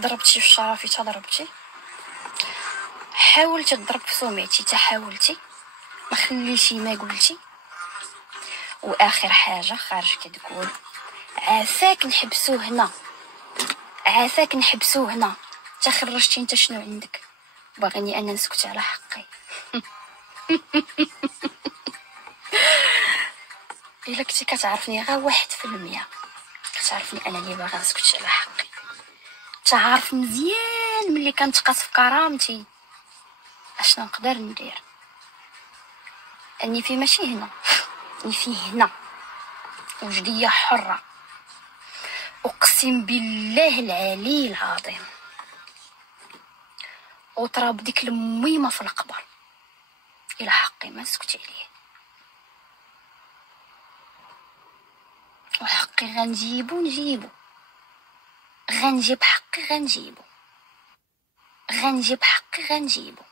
ضربتي في شرفي تا ضربتي، حاولتي تضرب في سمعتي تا حاولتي، ما خليتي ما قلتي، واخر حاجه خارج كتقول عافاك نحبسو هنا، عافاك نحبسو هنا. تا خرجتي انت شنو عندك؟ باغيني انا نسكت على حقي. الا كنتي كتعرفني غير 1%، كتعرفني انا اللي باغا نسكت على حقي. تعرف مزيان ملي كنتقاس في كرامتي اشنو نقدر ندير. اني في ماشي هنا، اني في هنا وجديه حره، اقسم بالله العلي العظيم. وتراب ديك الميمه في القبر الى حقي ما سكت عليه، وحقي نجيبو، غنجيب حقي غنجيب حقي غنجيبو.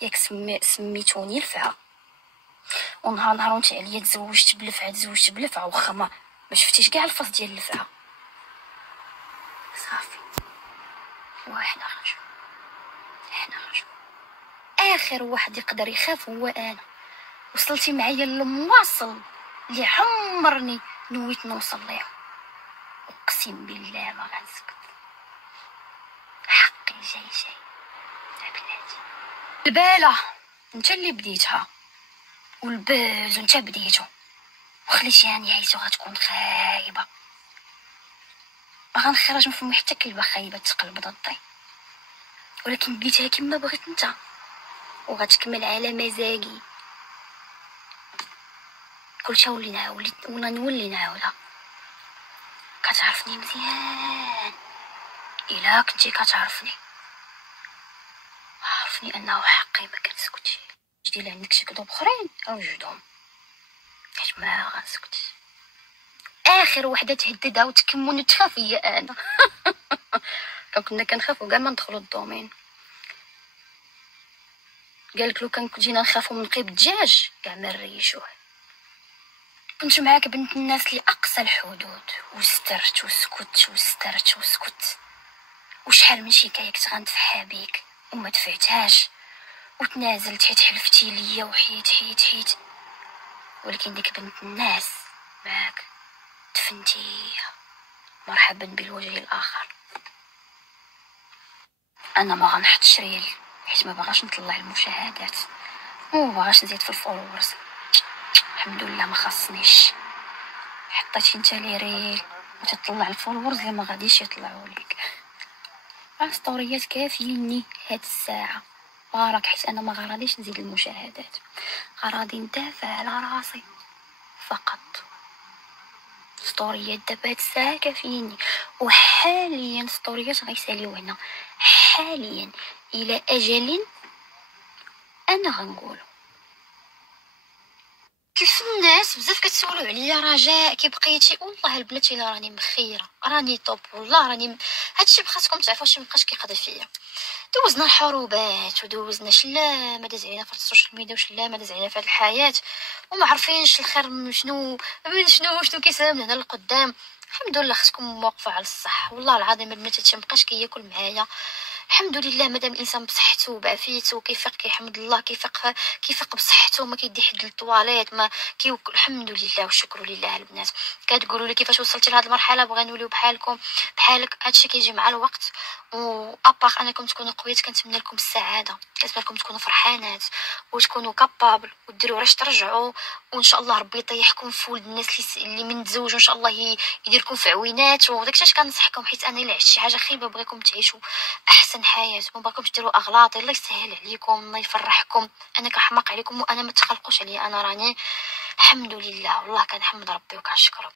ياك سميتوني الفعه، ونهار وانت عليا تزوجت بلفعه، واخا ما شفتيش كاع الفص ديال الفعه. صافي وحنا رجل اخر واحد يقدر يخاف هو انا. وصلتي معايا للمواصل اللي عمرني نويت نوصل ليه، اقسم بالله ما غنسكت. حقي جاي بلاتي. الباله انت اللي بديتها، والباز انت بديتو، وخليتيها نهايته غتكون خايبه. ما غنخرج من فمي حتى كلبه خايبه تقلب ضدي، ولكن بديتها كما بغيت انت، وغتكمل على مزاجي. كلشي نولي نعاودها. كتعرفني مزيان، الا كنتي كتعرفني عرفني انه حقي ما كنسكتش. دير عندك شي كذوب اخرين او جوجهم، حيت ما غنسكت. اخر وحده تهددها وتكمل وتخاف هي انا. كنا كنخافو كاع ما ندخلو الدومين. قالك لو كان جينا نخافو من قيب الدجاج كاع ما نريشوه. كنت معاك بنت الناس لاقصى الحدود، وسترت وسكت. وشحال من شكايه كنت غنتفحى بيك وما دفعتهاش، وتنازلت حيت حلفتي ليا وحيت. ولكن ديك بنت الناس معاك دفنتيها. مرحبا بالوجه الاخر. انا ما غنحطش ريل حيت ما باغاش نطلع المشاهدات، وما باغاش نزيد في الفولورز. الحمد لله ما خاصنيش. حطيتي انت لي ريل وتطلع الفولورز اللي ما غاديش يطلعوا لك. ستوريات كافيني هاد الساعه بارك، حيت انا ما غاديش نزيد المشاهدات، غادي ندافع على راسي فقط. ستوريات دابا هاد الساعه كافيني، وحاليا ستوريات غيساليو هنا حاليا الى اجل انا غنقولو. كيف الناس بزاف كتسولوا عليا رجاء كي بقيتي. والله البنات الا راني مخيره، راني طوب، والله راني هادشي بخاصكم تعرفوا واش مابقاش كيقضي فيا. دوزنا الحروبات ودوزنا شلامه داز علينا في السوشيال ميديا وشلامه داز علينا في هاد الحياه، وما عارفينش الخير من شنو كيسالم هنا للقدام. الحمد لله خصكم واقفه على الصح. والله العظيم البنات هادشي مابقاش كياكل معايا. الحمد لله مادام الانسان بصحته وبعافيته وكيفيق كيحمد الله، كيفيق بصحته وما كيدي حد للطواليت ما الحمد لله والشكر لله. البنات كتقولوا لي كيفاش وصلتي لهاد المرحله، بغا نوليو بحالك. هادشي كيجي مع الوقت. واباغ انكم تكونوا قويات كنتمنى لكم السعاده، كنتمنى لكم تكونوا فرحانات وتكونوا كابابل وديروا علاش ترجعوا. وان شاء الله ربي يطيحكم في ولد الناس اللي من تزوجوا، ان شاء الله يديركم في عوينات. وداكشي اش كنصحكم، حيت انا الا عشت شي حاجه خايبه بغيكم تعيشوا احسن حياه، ما باكمش ديروا اغلاط. الله يسهل عليكم، الله يفرحكم. انا كنحماق عليكم وانا ما تخلقوش عليا، انا راني الحمد لله والله كنحمد ربي وكنشكره.